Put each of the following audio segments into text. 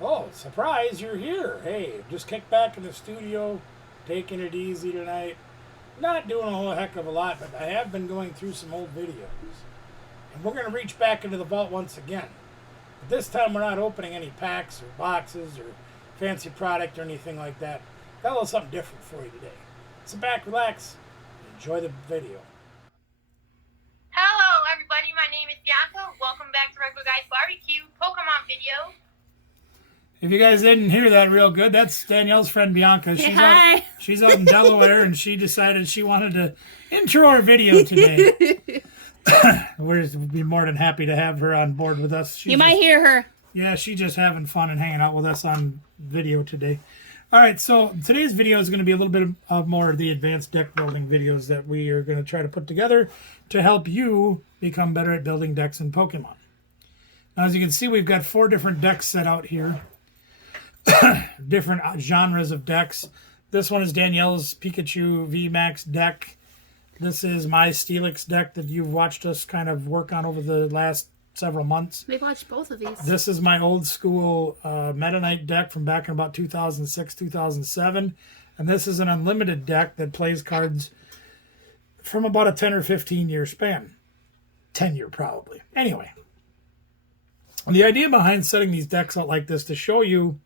Oh, surprise, you're here. Hey, just kick back in the studio, taking it easy tonight. Not doing a whole heck of a lot, but I have been going through some old videos. And we're going to reach back into the vault once again. But this time we're not opening any packs or boxes or fancy product or anything like that. Got a little something different for you today. Sit back, relax, and enjoy the video. Hello everybody, my name is Bianca. Welcome back to Regular Guys Barbecue Pokemon video. If you guys didn't hear that real good, that's Danielle's friend Bianca. She's out in Delaware, and she decided she wanted to intro our video today. We'd be more than happy to have her on board with us. You might hear her. Yeah, she's just having fun and hanging out with us on video today. All right, so today's video is going to be a little bit of more of the advanced deck building videos that we are going to try to put together to help you become better at building decks in Pokemon. Now, as you can see, we've got 4 different decks set out here. Different genres of decks. This one is Danielle's Pikachu VMAX deck. This is my Steelix deck that you've watched us kind of work on over the last several months. We've watched both of these. This is my old school Meta Knight deck from back in about 2006, 2007. And this is an unlimited deck that plays cards from about a 10 or 15 year span. 10 year probably. Anyway. The idea behind setting these decks out like this to show you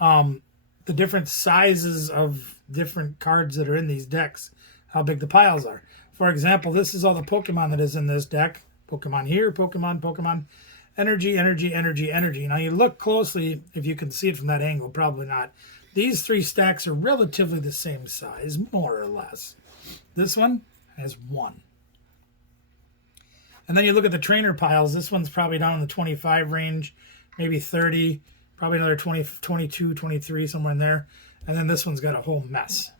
the different sizes of different cards that are in these decks, how big the piles are. For example, this is all the Pokemon that is in this deck. Pokemon here, Pokemon, energy, energy, energy, energy. Now you look closely, if you can see it from that angle, probably not. These 3 stacks are relatively the same size, more or less. This one has 1. And then you look at the trainer piles. This one's probably down in the 25 range, maybe 30, probably another 20, 22, 23, somewhere in there. And then this one's got a whole mess.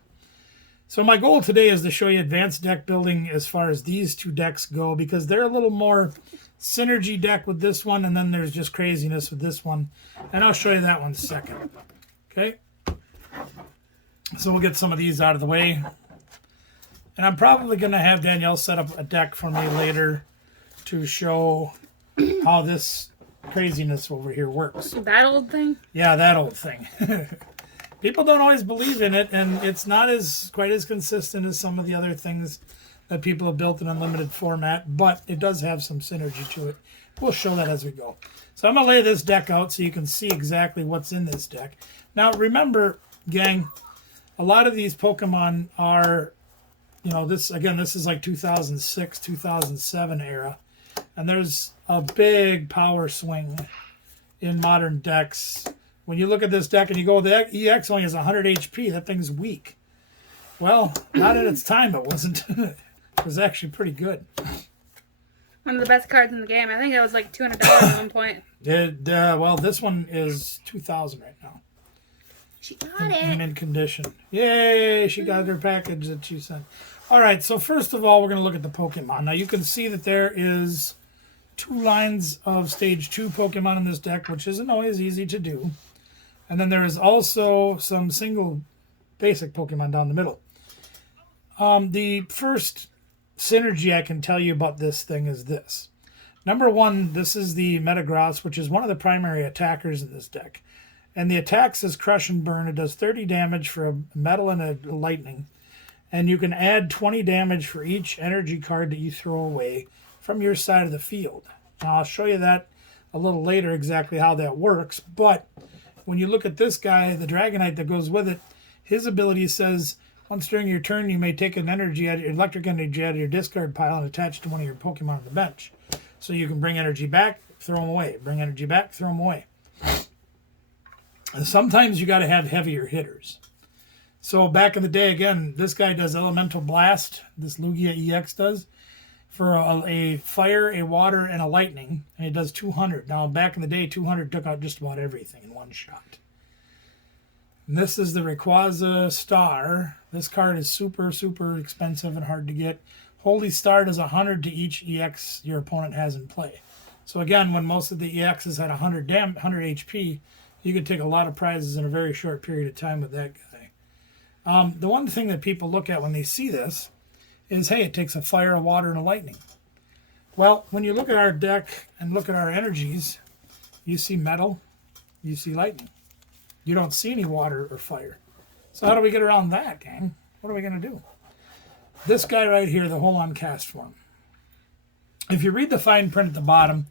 So my goal today is to show you advanced deck building as far as these 2 decks go, because they're a little more synergy deck with this one, and then there's just craziness with this one. And I'll show you that one second. Okay? So we'll get some of these out of the way. And I'm probably going to have Danielle set up a deck for me later to show how this craziness over here works. That old thing? Yeah, that old thing. People don't always believe in it, and it's not quite as consistent as some of the other things that people have built in unlimited format, but it does have some synergy to it. We'll show that as we go. So I'm going to lay this deck out so you can see exactly what's in this deck. Now, remember, gang, a lot of these Pokemon are, this is like 2006, 2007 era, and there's a big power swing in modern decks. When you look at this deck and you go, the EX only has 100 HP, that thing's weak. Well, not at its time it wasn't. It was actually pretty good. One of the best cards in the game. I think it was like $200 at one point. Well, this one is $2,000 right now. She got it. Mint condition. Yay, she got her package that she sent. All right, so first of all, we're going to look at the Pokemon. Now, you can see that there is 2 lines of Stage 2 Pokemon in this deck, which isn't always easy to do. And then there is also some single basic Pokemon down the middle. The first synergy I can tell you about this thing is this. Number 1, this is the Metagross, which is one of the primary attackers in this deck. And the attack says Crush and Burn. It does 30 damage for a metal and a lightning. And you can add 20 damage for each energy card that you throw away from your side of the field. Now, I'll show you that a little later exactly how that works, but when you look at this guy, the Dragonite that goes with it, his ability says, once during your turn, you may take an electric energy out of your discard pile and attach it to one of your Pokemon on the bench. So you can bring energy back, throw them away. Bring energy back, throw them away. And sometimes you got to have heavier hitters. So back in the day, again, this guy does Elemental Blast. This Lugia EX does. For a fire, a water, and a lightning, and it does 200. Now, back in the day, 200 took out just about everything in one shot. And this is the Rayquaza Star. This card is super, super expensive and hard to get. Holy Star does 100 to each EX your opponent has in play. So again, when most of the EXs had 100 HP, you could take a lot of prizes in a very short period of time with that guy. The one thing that people look at when they see this is, hey, it takes a fire, a water, and a lightning. Well, when you look at our deck and look at our energies, you see metal, you see lightning. You don't see any water or fire. So how do we get around that, gang? What are we going to do? This guy right here, the hold-on cast form. If you read the fine print at the bottom,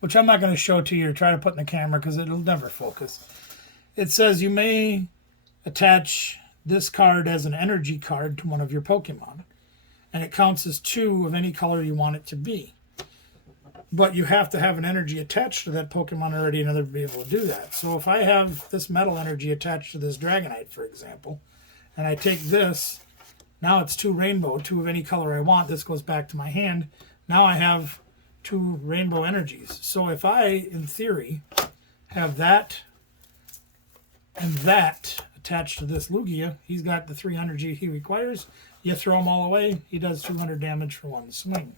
which I'm not going to show to you or try to put in the camera because it'll never focus, it says you may attach this card as an energy card to one of your Pokemon, and it counts as 2 of any color you want it to be. But you have to have an energy attached to that Pokemon already in order to be able to do that. So if I have this metal energy attached to this Dragonite, for example, and I take this, now it's 2 rainbow, 2 of any color I want. This goes back to my hand. Now I have 2 rainbow energies. So if I, in theory, have that and that attached to this Lugia, he's got the 3 energy he requires. You throw them all away, he does 200 damage for one swing.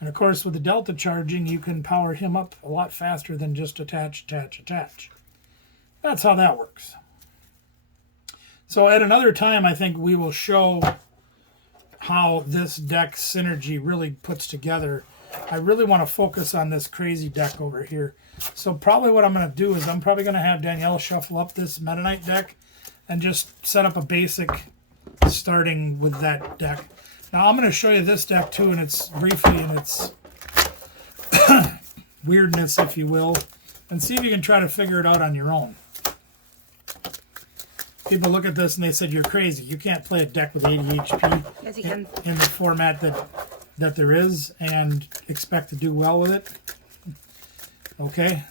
And of course, with the Delta charging, you can power him up a lot faster than just attach, attach, attach. That's how that works. So at another time, I think we will show how this deck synergy really puts together. I really want to focus on this crazy deck over here. So probably what I'm going to do is I'm probably going to have Danielle shuffle up this Meta Knight deck and just set up a basic starting with that deck. Now I'm going to show you this deck too, and it's briefly in its weirdness, if you will, and see if you can try to figure it out on your own. People look at this and they said, you're crazy. You can't play a deck with 80 HP Yes, you can. in the format that there is and expect to do well with it. Okay,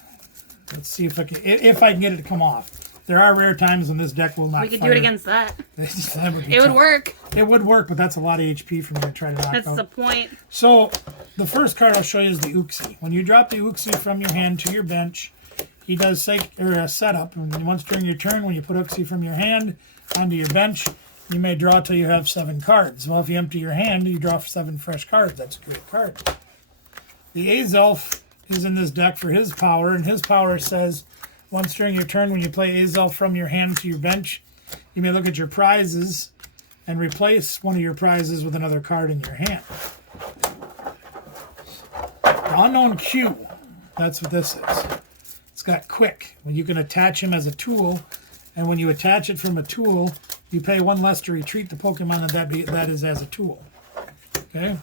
let's see if I can get it to come off. There are rare times when this deck will not. We could fire. do it against that. That would be It would tough. work. It would work, but that's a lot of HP for me to try to knock That's out. the point. So, the first card I'll show you is the Uxie. When you drop the Uxie from your hand to your bench, he does a setup. And once during your turn, when you put Uxie from your hand onto your bench, you may draw till you have 7 cards. Well, if you empty your hand, you draw 7 fresh cards. That's a great card. The Azelf is in this deck for his power, and his power says, once during your turn, when you play Azelf from your hand to your bench, you may look at your prizes and replace one of your prizes with another card in your hand. The Unknown Q, that's what this is. It's got Quick. When you can attach him as a tool, and when you attach it from a tool, you pay 1 less to retreat the Pokemon that is as a tool. Okay?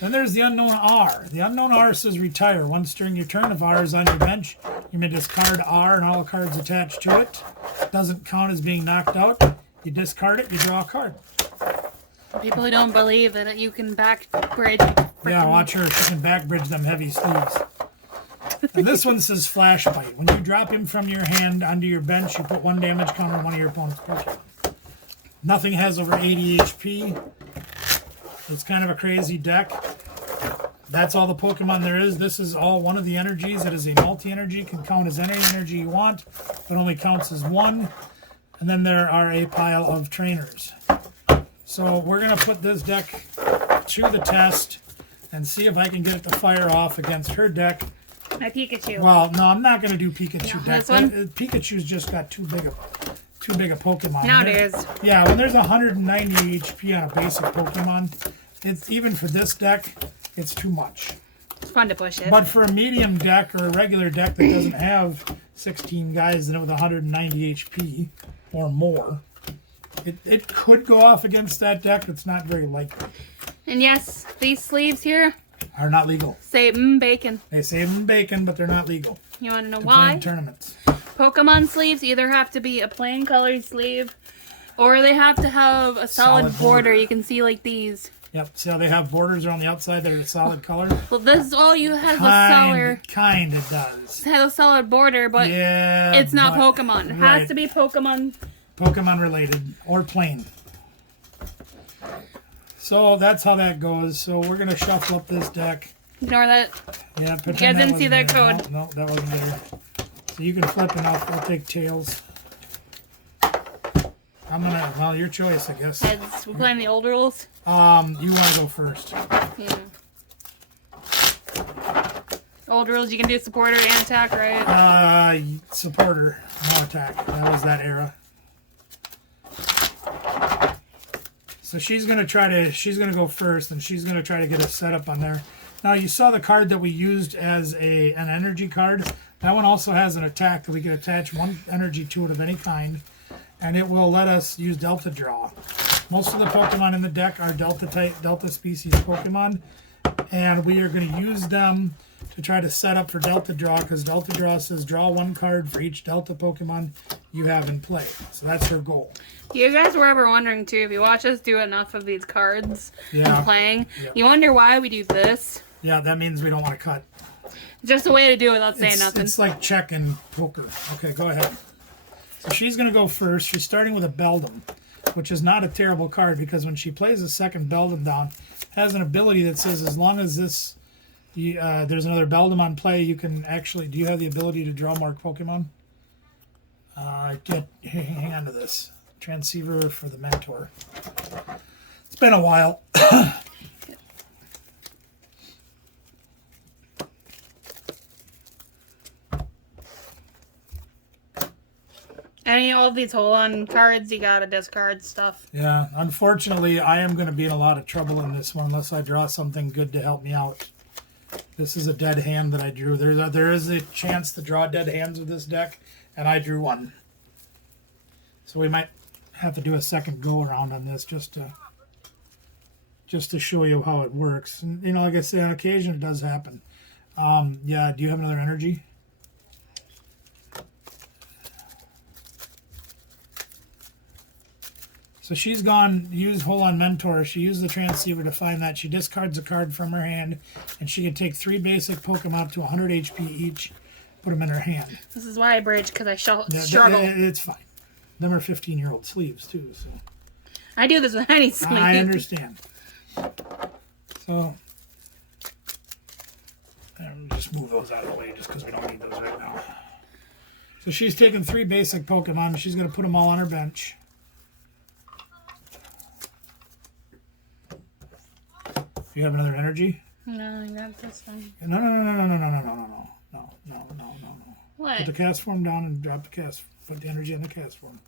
Then there's the Unknown R. The Unknown R says retire. Once during your turn, if R is on your bench, you may discard R and all cards attached to it. Doesn't count as being knocked out. You discard it, you draw a card. People who don't believe that you can back bridge. Yeah, watch her. She can back bridge them heavy sleeves. And this one says Flash Bite. When you drop him from your hand onto your bench, you put 1 damage counter on one of your opponent's Pokemon. Nothing has over 80 HP. It's kind of a crazy deck. That's all the Pokemon there is. This is all one of the energies. It is a multi-energy. Can count as any energy you want, but only counts as 1. And then there are a pile of trainers. So we're going to put this deck to the test and see if I can get it to fire off against her deck. My Pikachu. Well, no, I'm not going to do Pikachu Yeah, deck. this one? Pikachu's just got too big a Pokemon. Nowadays. Yeah, when there's 190 HP on a basic Pokemon, it's even for this deck, it's too much. It's fun to push it. But for a medium deck or a regular deck that doesn't have 16 guys in it with 190 HP or more, it could go off against that deck. It's not very likely. And yes, these sleeves here Are not legal. say bacon. They save them bacon, but they're not legal. You want to know To play why? in tournaments. Pokemon sleeves either have to be a plain color sleeve or they have to have a solid Solid border. border. You can see like these. Yep. See how they have borders around the outside that are a solid color? Well, this is all you have a solid. Kind it does. It has a solid border, but Yeah. it's not but- Pokemon. It right. has to be Pokemon. Pokemon related or plain. So that's how that goes. So we're gonna shuffle up this deck. Ignore that. Yeah, pretend guys didn't see wasn't that there. code. No, that wasn't there. So you can flip and I'll take tails. Well, your choice, I guess. Heads. We're playing the old rules. You want to go first. Yeah. Old rules, you can do supporter and attack, right? Supporter, no attack. That was that era. So she's gonna go first, and she's gonna try to get a setup on there. Now you saw the card that we used as an energy card. That one also has an attack that we can attach one energy to it of any kind, and it will let us use Delta Draw. Most of the Pokemon in the deck are Delta type, Delta species Pokemon, and we are going to use them to try to set up for Delta Draw, because Delta Draw says draw one card for each Delta Pokemon you have in play. So that's our goal. You guys were ever wondering too, if you watch us do enough of these cards and playing, you wonder why we do this? Yeah, that means we don't want to cut. Just a way to do it without saying nothing. It's like check in poker. Okay, go ahead. So she's going to go first. She's starting with a Beldum, which is not a terrible card, because when she plays a second Beldum down, it has an ability that says as long as this there's another Beldum on play, you can actually... Do you have the ability to draw more Pokemon? Hang on to this. Transceiver for the Mentor. It's been a while. All of these hold-on cards, you gotta discard stuff. Yeah, unfortunately, I am going to be in a lot of trouble in this one unless I draw something good to help me out. This is a dead hand that I drew. There is a chance to draw dead hands with this deck, and I drew one. So we might have to do a second go-around on this just to show you how it works. And, you know, like I say, on occasion it does happen. Yeah, do you have another energy? So she's gone, use Hold On Mentor. She used the Transceiver to find that. She discards a card from her hand, and she can take 3 basic Pokemon up to 100 HP each, put them in her hand. This is why I bridge, because I struggle. It's fine. Them are 15-year-old sleeves, too. So I do this with any sleeve. I understand. So, we'll just move those out of the way just because we don't need those right now. So she's taken 3 basic Pokemon, and she's going to put them all on her bench. You have another energy? No, I got this one. No. What? Put the cast form down and drop the cast. Put the energy on the cast form.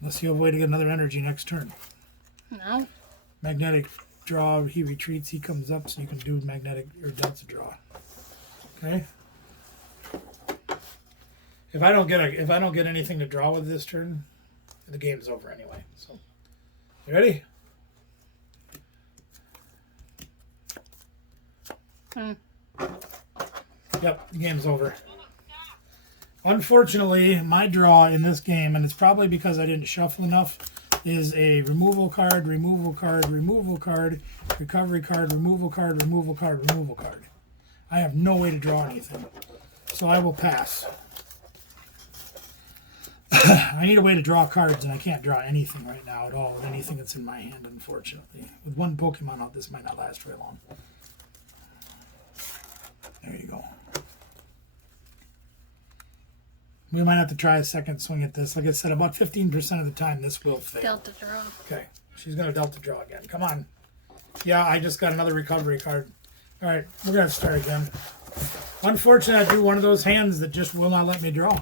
Unless you have a way to get another energy next turn. No. Magnetic draw. He retreats. He comes up, so you can do magnetic or Delta Draw. Okay. If I don't get anything to draw with this turn, the game's over anyway. So, you ready? Yep, the game's over. Unfortunately, my draw in this game, and it's probably because I didn't shuffle enough, is a removal card, removal card, removal card, recovery card, removal card, removal card, removal card. I have no way to draw anything, so I will pass. I need a way to draw cards, and I can't draw anything right now at all with anything that's in my hand, unfortunately. With one Pokemon out, this might not last very long. There you go. We might have to try a second swing at this. Like I said, about 15% of the time this will fail. Delta Draw. Okay, she's going to Delta Draw again. Come on. Yeah, I just got another recovery card. All right, we're going to start again. Unfortunately, I drew one of those hands that just will not let me draw.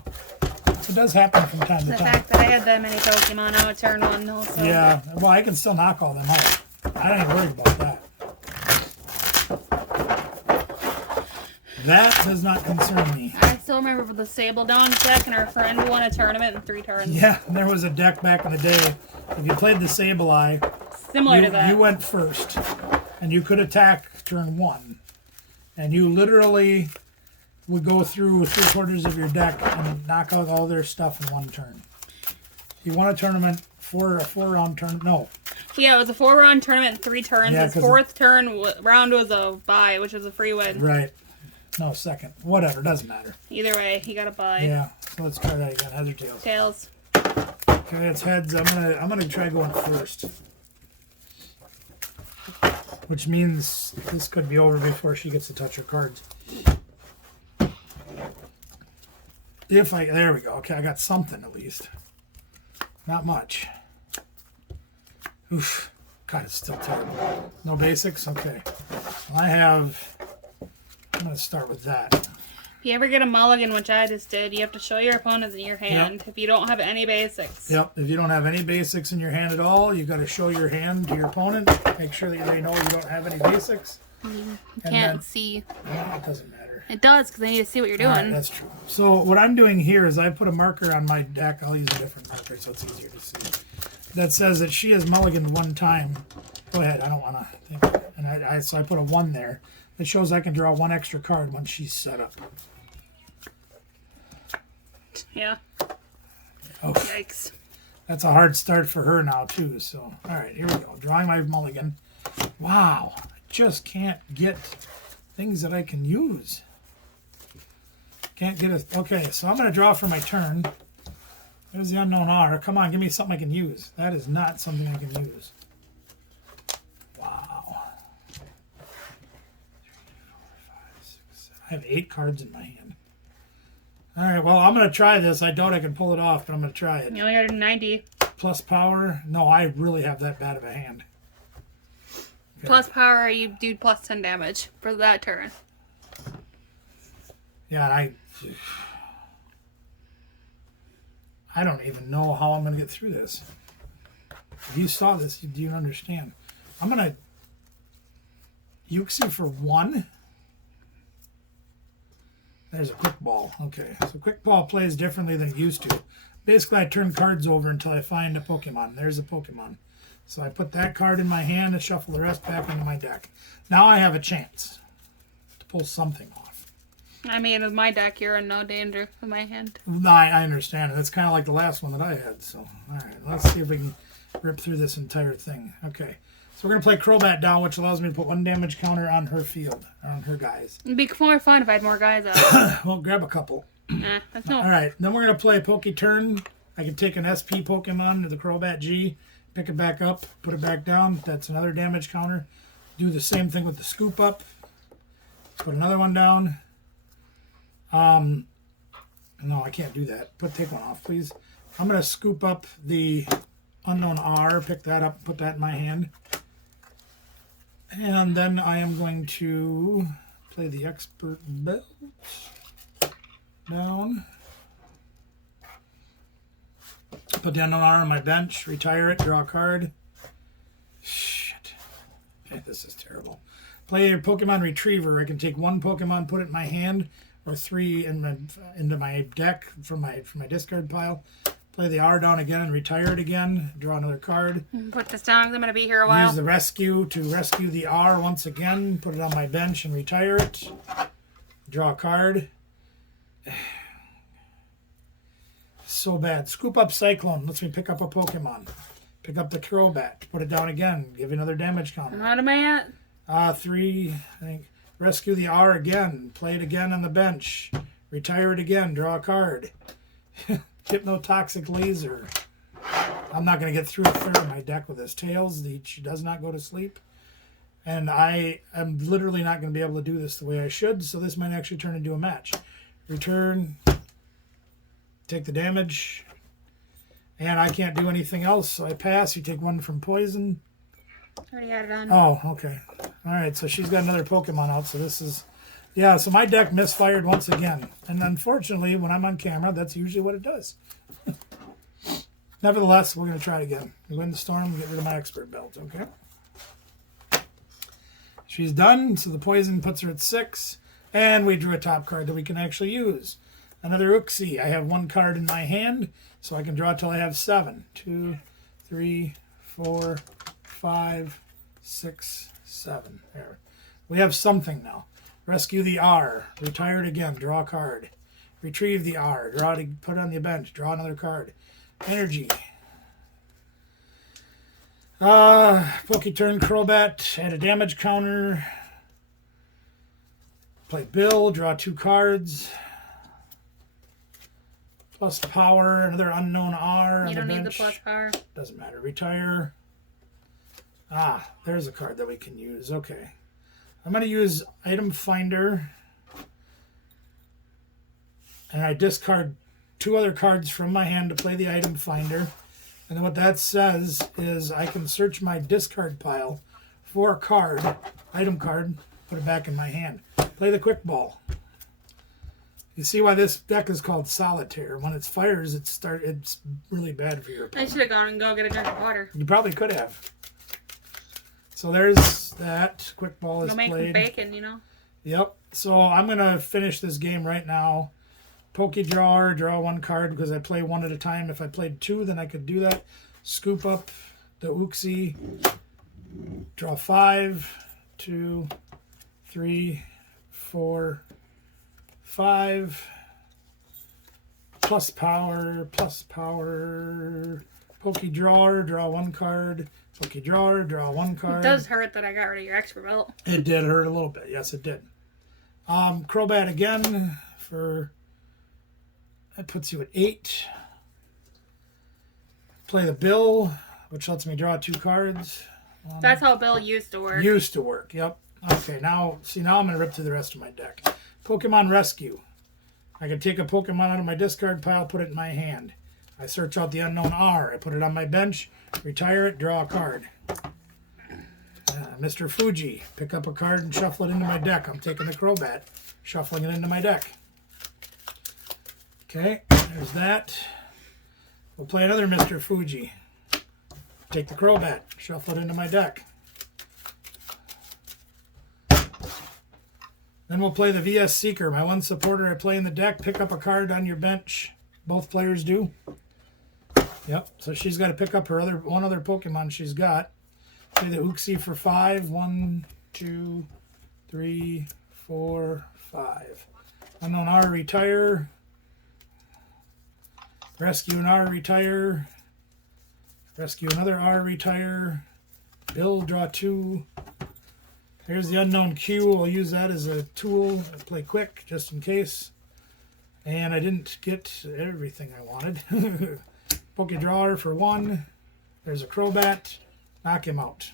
It does happen from time to time. The fact that I had that many Pokemon out turn one also. Yeah, well, I can still knock all them out. I ain't worried about that. That does not concern me. I still remember with the Sable Dawn deck, and our friend won a tournament in 3 turns. Yeah, there was a deck back in the day. If you played the Sableye, Similar to that. You went first, and you could attack turn 1. And you literally would go through 3/4 of your deck and knock out all their stuff in one turn. He won a tournament for a 4-round tournament. No. Yeah, it was a 4-round tournament in 3 turns. Yeah, His 4th round was a bye, which was a free win. Right. No, second. Whatever, doesn't matter. Either way, he got a bye. Yeah. So let's try that again. Heads or tails? Tails. Okay, it's heads. I'm gonna try going first. Which means this could be over before she gets to touch her cards. There we go. Okay, I got something at least. Not much. Oof. God, it's still terrible. No basics? Okay. Well, I'm going to start with that. If you ever get a mulligan, which I just did, you have to show your opponents in your hand if you don't have any basics. Yep. If you don't have any basics in your hand at all, you've got to show your hand to your opponent. Make sure that they know you don't have any basics. You And can't then- see. Well, it doesn't matter. It does, because I need to see what you're All right, doing. that's true. So what I'm doing here is I put a marker on my deck. I'll use a different marker so it's easier to see. That says that she has mulliganed one time. Go ahead. I don't want to think. And so I put a 1 there. That shows I can draw 1 extra card once she's set up. Yeah. Oh, Yikes. that's a hard start for her now too. So all right, here we go. Drawing my mulligan. Wow, I just can't get things that I can use. Can't get it. Okay, so I'm going to draw for my turn. There's the unknown R. Come on, give me something I can use. That is not something I can use. Wow. 3, 4, 5, 6, 7. I have 8 cards in my hand. All right, well, I'm going to try this. I doubt I can pull it off, but I'm going to try it. You only got a 90. Plus power? No, I really have that bad of a hand. Okay. Plus power, you do plus 10 damage for that turn. Yeah, I don't even know how I'm going to get through this. If you saw this, do you understand? I'm going to Yuxi for 1. There's a quick ball. Okay, so quick ball plays differently than it used to. Basically, I turn cards over until I find a Pokemon. There's a Pokemon. So I put that card in my hand and shuffle the rest back into my deck. Now I have a chance to pull something off. I mean, with my deck, you're in no danger with my hand. No, I understand. That's kind of like the last one that I had. So, all right, let's see if we can rip through this entire thing. Okay, so we're going to play Crobat down, which allows me to put 1 damage counter on her field, on her guys. It'd be more fun if I had more guys out. Well, grab a couple. That's no. All right, then we're going to play Poke Turn. I can take an SP Pokemon to the Crobat G, pick it back up, put it back down. That's another damage counter. Do the same thing with the Scoop Up. Put another one down. No, I can't do that. Take one off, please. I'm going to scoop up the unknown R, pick that up, put that in my hand. And then I am going to play the Expert Belt down. Put the unknown R on my bench, retire it, draw a card. Shit. Okay, this is terrible. Play your Pokemon Retriever. I can take 1 Pokemon, put it in my hand, or 3 into my deck from my discard pile. Play the R down again and retire it again. Draw another card. Put this down because I'm going to be here a while. Use the rescue to rescue the R once again. Put it on my bench and retire it. Draw a card. So bad. Scoop up Cyclone. Lets me pick up a Pokemon. Pick up the Crobat. Put it down again. Give you another damage counter. How am I at? 3, I think. Rescue the R again. Play it again on the bench. Retire it again. Draw a card. Hypnotoxic Laser. I'm not going to get through a third of my deck with this. Tails, she does not go to sleep. And I am literally not going to be able to do this the way I should, so this might actually turn into a match. Return. Take the damage. And I can't do anything else, so I pass. You take 1 from poison. Already had it on. Oh, okay. All right, so she's got another Pokemon out, so this is... Yeah, so my deck misfired once again. And unfortunately, when I'm on camera, that's usually what it does. Nevertheless, we're going to try it again. We win the storm, we get rid of my Expert Belt, okay? She's done, so the poison puts her at 6. And we drew a top card that we can actually use. Another Uxie. I have 1 card in my hand, so I can draw till I have 7. 2, 3, 4, 5, 6, 7. There. We have something now. Rescue the R. Retire it again. Draw a card. Retrieve the R. Put it on the bench. Draw another card. Energy. Poke Turn Crobat. Add a damage counter. Play Bill. Draw 2 cards. Plus power. Another unknown R. You don't need the plus power. Doesn't matter. Retire. There's a card that we can use. Okay. I'm going to use Item Finder. And I discard 2 other cards from my hand to play the Item Finder. And then what that says is I can search my discard pile for a card, item card, put it back in my hand. Play the Quick Ball. You see why this deck is called Solitaire. When it fires, it's really bad for your opponent. I should have gone and go get a drink of water. You probably could have. So there's that. Quick ball is You'll make played. bacon, you know. Yep. So I'm going to finish this game right now. Pokey drawer, draw one card because I play one at a time. If I played two, then I could do that. Scoop up the Uxie. Draw 5, 2, 3, 4, 5. Plus power, plus power. Pokey drawer, draw one card. Pokey drawer, draw one card. It does hurt that I got rid of your expert belt. It did hurt a little bit. Yes, it did. Crobat again for... That puts you at 8. Play the Bill, which lets me draw 2 cards. That's how Bill used to work. Used to work, yep. Okay, now I'm going to rip through the rest of my deck. Pokemon Rescue. I can take a Pokemon out of my discard pile, put it in my hand. I search out the unknown R. I put it on my bench, retire it, draw a card. Mr. Fuji. Pick up a card and shuffle it into my deck. I'm taking the Crobat, shuffling it into my deck. Okay, there's that. We'll play another Mr. Fuji. Take the Crobat, shuffle it into my deck. Then we'll play the VS Seeker. My one supporter I play in the deck. Pick up a card on your bench. Both players do. Yep, so she's got to pick up her one other Pokemon she's got. Play the Uxie for 5. 1, 2, 3, 4, 5. Unknown R, retire. Rescue an R, retire. Rescue another R, retire. Bill, draw 2. Here's the unknown Q. We'll use that as a tool. I'll play quick, just in case. And I didn't get everything I wanted. Poke drawer for 1. There's a Crobat. Knock him out.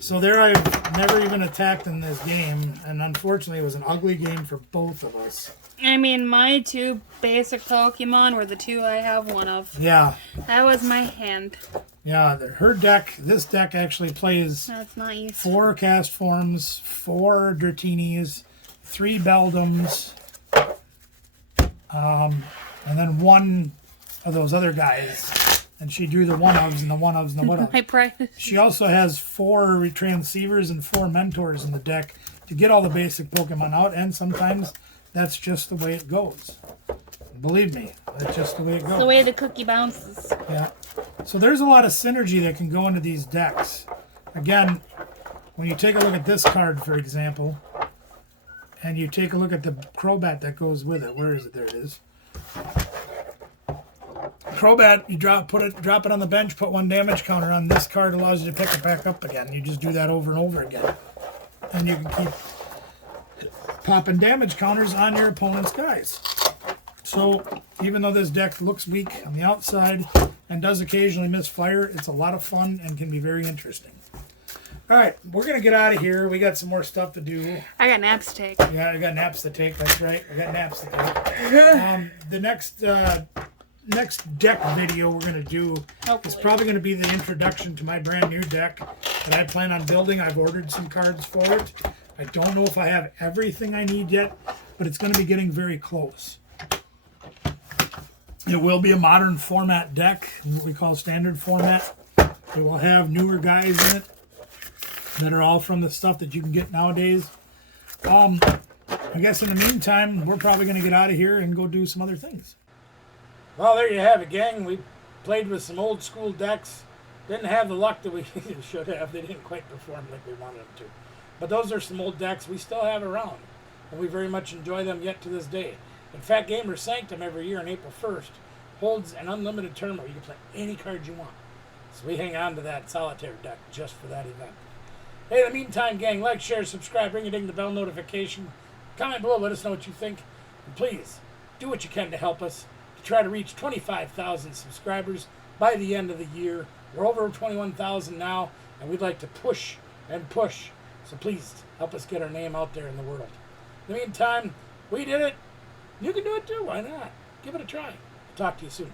So there I've never even attacked in this game. And unfortunately, it was an ugly game for both of us. I mean, my 2 basic Pokemon were the 2 I have one of. Yeah. That was my hand. Yeah, her deck, this deck actually plays That's nice. 4 Cast Forms, 4 Dratinis, 3 Beldums, and then 1 of those other guys. And she drew the 1-ofs and the 1-ofs and the 1-ofs. My prize. She also has 4 Transceivers and 4 Mentors in the deck to get all the basic Pokemon out, and sometimes that's just the way it goes. Believe me, that's just the way it goes. The way the cookie bounces. Yeah. So there's a lot of synergy that can go into these decks. Again, when you take a look at this card, for example, and you take a look at the Crobat that goes with it. Where is it? There it is. Crobat, you drop it on the bench, put 1 damage counter on. This card allows you to pick it back up again. You just do that over and over again. And you can keep popping damage counters on your opponent's guys. So, even though this deck looks weak on the outside and does occasionally misfire, it's a lot of fun and can be very interesting. Alright, we're going to get out of here. We got some more stuff to do. I got naps to take. Yeah, I got naps to take. That's right. I got naps to take. The next deck video we're going to do is probably going to be the introduction to my brand new deck that I plan on building. I've ordered some cards for it. I don't know if I have everything I need yet, but it's going to be getting very close. It will be a modern format deck, what we call standard format. It will have newer guys in it that are all from the stuff that you can get nowadays. I guess in the meantime, we're probably going to get out of here and go do some other things. Well, there you have it, gang. We played with some old school decks. Didn't have the luck that we should have. They didn't quite perform like we wanted them to. But those are some old decks we still have around, and we very much enjoy them yet to this day. In fact, Gamer Sanctum every year on April 1st holds an unlimited tournament where you can play any card you want. So we hang on to that solitaire deck just for that event. Hey, in the meantime, gang, like, share, subscribe, ring a ding the bell notification. Comment below, let us know what you think. And please, do what you can to help us to try to reach 25,000 subscribers by the end of the year. We're over 21,000 now, and we'd like to push and push. So please, help us get our name out there in the world. In the meantime, we did it. You can do it too. Why not? Give it a try. Talk to you soon.